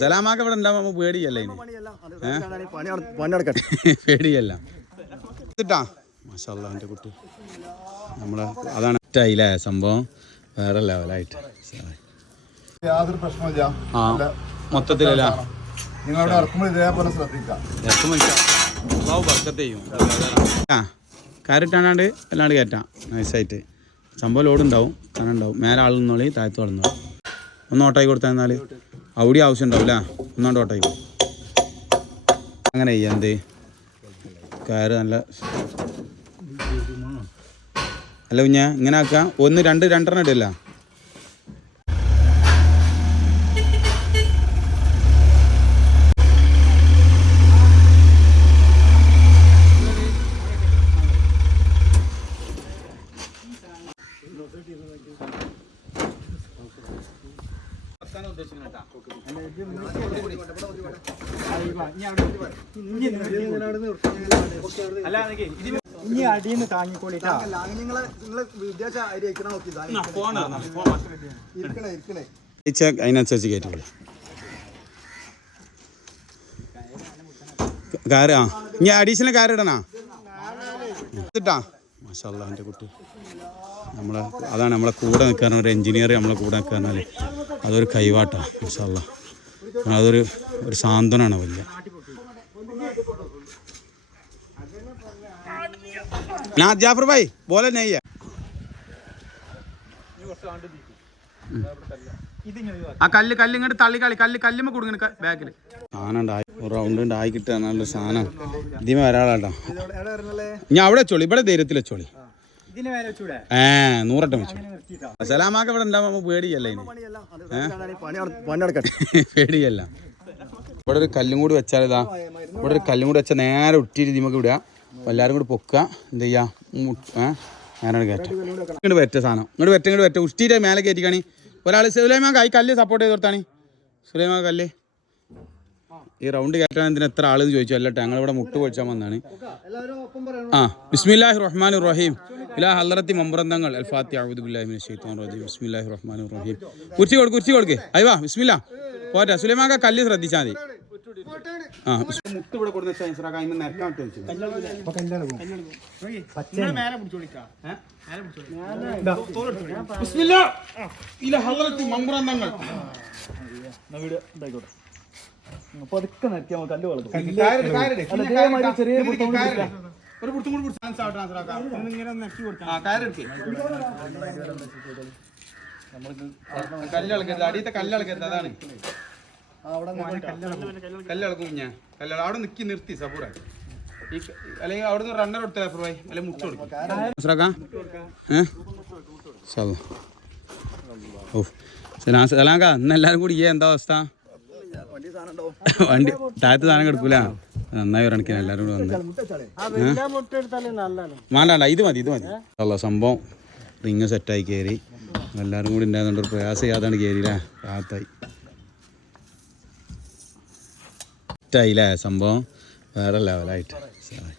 സലാമാക്ക് ഇവിടെ ഉണ്ടാവുമ്പോ പേടിയല്ലേ പേടിയല്ല. ഇട്ടാ മാഷല്ല എന്റെ കുട്ടി. നമ്മളെ അതാണ് ഇഷ്ടായില്ലേ സംഭവം? വേറെ ലെവലായിട്ട്. യാതൊരു പ്രശ്നമില്ല ആ മൊത്തത്തിലല്ല? നിങ്ങളുടെ ഇറക്കുമ്പോൾ ഇതേപോലെ ശ്രദ്ധിക്കാം ആ കാറിട്ടാണ്ട് അല്ലാണ്ട് കയറ്റാം. നൈസായിട്ട് സംഭവം ലോഡ് ഉണ്ടാവും. കാരണം ഉണ്ടാവും. മേലെ ആൾ നിന്നോളി താഴത്ത് വളർന്നോളി ഒന്ന് ഓട്ടായി കൊടുത്താൽ എന്നാൽ അവിടെ ആവശ്യം ഉണ്ടാവില്ല ഒന്നാണ്ട് ഓട്ടായി അങ്ങനെ ചെയ്യാം എന്ത്? കയറ് നല്ല അല്ല കുഞ്ഞ ഇങ്ങനെ ആക്കാം. ഒന്ന് രണ്ട് രണ്ടെണ്ണം ഇടില്ല. ഇനി അടിയിൽ താങ്ങിക്കോളിട്ടാ നിങ്ങളെ നിങ്ങളെ വിദ്യാഭ്യാസ അരി അയക്കണ നോക്കി ഇരിക്കണേ. ഇരിക്കണേ ഇച്ച അതിനനുസരിച്ച് കയറ്റിക്കോളി. കാര് ആ. ഇനി അഡീഷണൽ കാർ ഇടണാ? ഇട്ടാ. മാഷാല്ല എന്റെ കുട്ടി. നമ്മളെ അതാണ് നമ്മളെ കൂടെ നിൽക്കാൻ ഒരു എഞ്ചിനീയർ നമ്മളെ കൂടെ നിൽക്കാന്നാൽ അതൊരു കൈവാട്ടാണ് മസാല അതൊരു ഒരു സാന്ത്വനമാണ് വലിയ. നാ ജാഫർ ഭായ് ബോലെ നെയ്യ. ആ കല്ല് കല്ല് ഇങ്ങോട്ട് തള്ളി കളി കല്ല് കല്ലുമ്മ കൊടുങ്ങണ ബാക്കിൽ സാധനം റൗണ്ട് ഉണ്ടായി കിട്ടുക എന്നുള്ള സാധനം. ഇതിമേ വരാളാട്ടോ ഞാൻ അവിടെ ചോളി ഇവിടെ ധൈര്യത്തിൽ ചോളി ഏ നൂറട്ടം വെച്ചോളി സലാമാക്ക് ഇവിടെ ഉണ്ടാവുമ്പോ പേടിയല്ല ഇനി? പേടിയല്ല. ഇവിടെ ഒരു കല്ലും കൂടി വെച്ചാൽ ഇതാ ഇവിടെ ഒരു കല്ലും കൂടി വെച്ചാൽ നേരെ ഉറ്റിയിട്ട് നമുക്ക് വിടുക എല്ലാവരും കൂടി പൊക്ക എന്ത് ചെയ്യാ? ഞാനാണ് കയറ്റം. ഇങ്ങോട്ട് വെറ്റ സാധനം. ഇങ്ങോട്ട് വെറ്റ ഇങ്ങോട്ട് വെറ്റ. ഉഷ്ടിയുടെ മേലെ കയറ്റിക്കാണി. ഒരാൾ സുലൈമാൻ ഈ കല്ല് സപ്പോർട്ട് ചെയ്ത് കൊടുത്താണ്. സുലൈമാൻ കല്ല്. ഈ റൗണ്ട് കയറ്റാൻ എന്തിനാ എത്ര ആൾ ചോദിച്ചു. അല്ലട്ടെ ഞങ്ങളിവിടെ മുട്ട് പൊഴിച്ചാൽ വന്നാണ് എല്ലാവരും ഒപ്പം പറയണം? ആ ബിസ്മില്ലാഹി റഹ്മാൻ റഹീം. ഇലാ ഹലറത്തി മമ്പ്രന്ഥങ്ങൾ അൽ ഫാത്തി അഊദു ബില്ലാഹി മിനശ് ശൈത്വാനിർ റജീം. ബിസ്മില്ലാഹി റഹ്മാൻ റഹീം. കുറിച്ച് കൊടുക്ക് കുറിച്ച് കൊടുക്ക്. അയ്വാ ബിസ്മില്ല. പോരാ സുലൈമാക്ക കല്ല് ശ്രദ്ധിച്ചാൽ മതി. ആ മുട്ട് ഇവിടെ നിരക്കാൻ ബിസ്മില്ലാ. ഇലാ പതുക്കെ നിർത്തിയാൽ കല്ല് വളർത്തും. ഇങ്ങനെ നെക്കി ആ അടിയത്തെ കുഞ്ഞാ അവിടെ നിർത്തി സബൂറ അല്ലെങ്കിൽ അവിടെ നിന്ന് റണ്ണർ കൊടുത്താൽ അപ്പുറമായി അല്ലെങ്കിൽ മുട്ട് കൊടുക്കും. ഓ ഇന്ന് എല്ലാവരും കൂടി എന്താ അവസ്ഥ? വണ്ടി താഴത്ത് സാധനം കിടക്കൂല നന്നായി ഒരണിക്കാൻ എല്ലാവരും കൂടി വന്ന്. വേണ്ട ഇത് മതി ഇത് മതി. ഉള്ള സംഭവം റിങ് സെറ്റായി കയറി. എല്ലാവരും കൂടി ഉണ്ടായതുകൊണ്ട് ഒരു പ്രയാസം ചെയ്യാതാണ് കയറിയില്ലേ? രാത്തായി സെറ്റായില്ലേ സംഭവം? വേറെ ലെവലായിട്ട് സായി